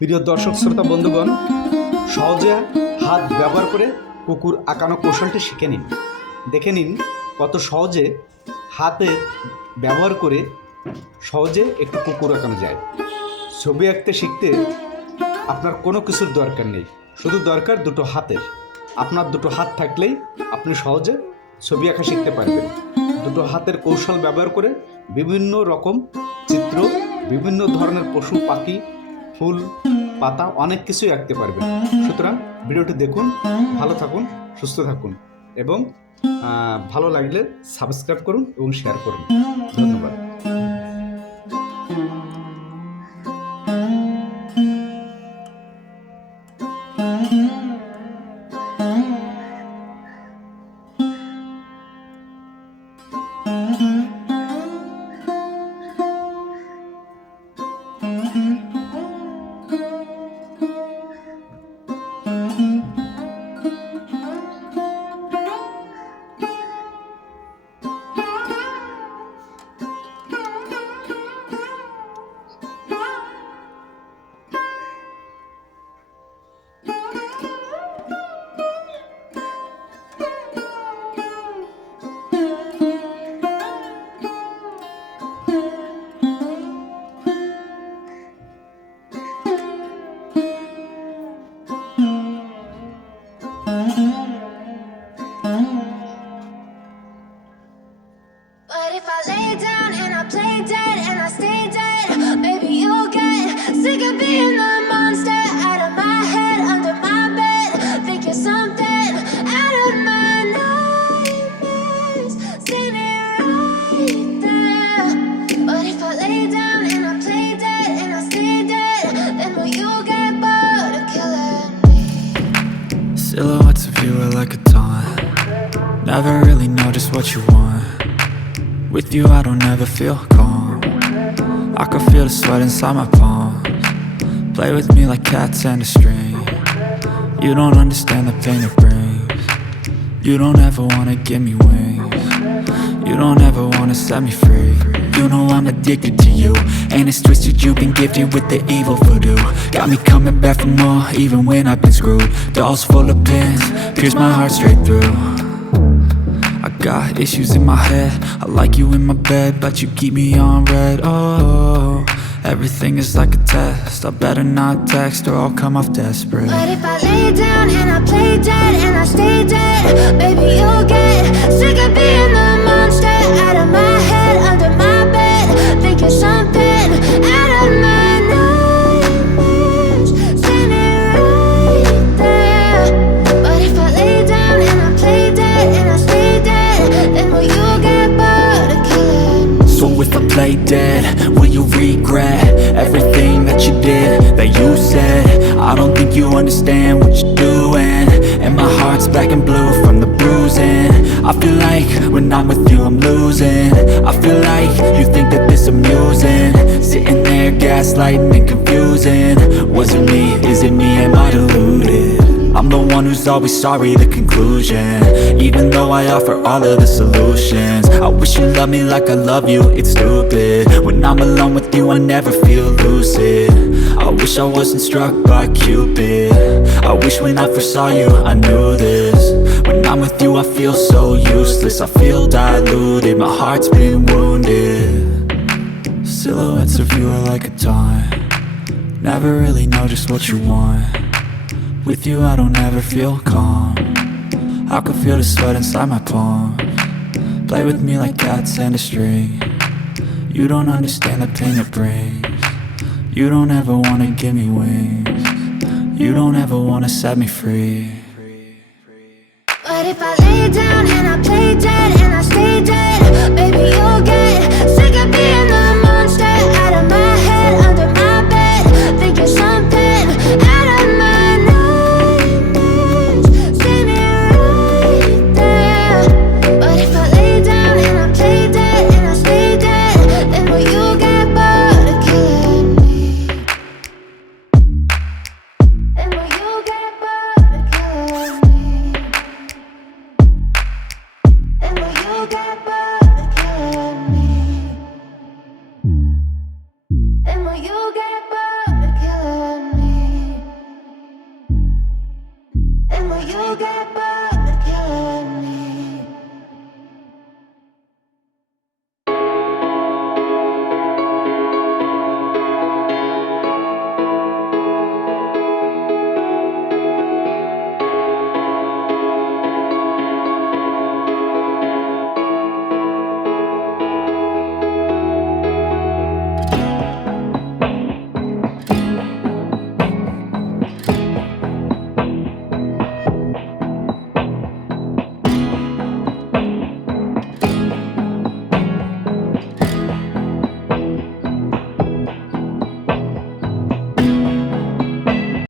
প্রিয় দর্শক শ্রোতা বন্ধুগণ, সহজে হাত ব্যবহার করে কুকুর আঁকানো কৌশলটি শিখে নিন। দেখে নিন কত সহজে হাতে ব্যবহার করে সহজে একটু কুকুর আঁকানো যায়। ছবি আঁকতে শিখতে আপনার কোনো কিছুর দরকার নেই, শুধু দরকার দুটো হাতের। আপনার দুটো হাত থাকলেই আপনি সহজে ছবি আঁকা শিখতে পারবেন। দুটো হাতের কৌশল ব্যবহার করে বিভিন্ন রকম চিত্র, বিভিন্ন ধরনের পশু পাখি, ফুল পাতা অনেক কিছুই আঁকতে পারবেন। সুতরাং ভিডিওটি দেখুন, ভালো থাকুন, সুস্থ থাকুন এবং ভালো লাগলে সাবস্ক্রাইব করুন এবং শেয়ার করুন। ধন্যবাদ। But if I lay down and I play dead and I stay dead, maybe you'll get sick of being the monster out of my head, under my bed. Think you're something out of my nightmares, standing right there. But if I lay down and I play dead and I stay dead, then will you get bored of killing me? Silhouettes of you are like a taunt. Never really know just what you want. With you I don't ever feel calm. I can feel the sweat inside my palms. Play with me like cats and a string. You don't understand the pain it brings. You don't ever wanna give me wings. You don't ever wanna set me free. You know I'm addicted to you, and it's twisted, you've been gifted with the evil voodoo. Got me coming back for more, even when I've been screwed. Dolls full of pins, pierce my heart straight through. I got issues in my head, I like you in my bed, but you keep me on red. Oh, everything is like a test, I better not text or I'll come off desperate. But if I lay down and I play dead and I stay dead, baby you'll get sick of being the monster out of my head, under my bed. Think you're something out of my nightmares, standing right there. But if I lay down and I play dead and I stay dead, then will you get bored of killing me? So if I play dead, will you regret everything that you did, that you said? I don't think you understand what you're doing, and my heart's black and blue from the bruising. I feel like when I'm with you I'm losing. I feel like you think that this amusing, sitting there gaslighting and confusing. Was it me? Is it me? Am I deluded? I'm the one who's always sorry, the conclusion, even though I offer all of the solutions. I wish you loved me like I love you, it's stupid. When I'm alone with you I never feel lucid. I wish I wasn't struck by Cupid. I wish when I first saw you I knew this. When I'm with you I feel so useless, I feel diluted, my heart's been wounded. Silhouettes of you are like a taunt. Never really know just what you want. With you I don't ever feel calm. I can feel the sweat inside my palms. Play with me like cats and a string. You don't understand the pain it brings. You don't ever wanna give me wings. You don't ever wanna set me free. But if I lay down and I play dead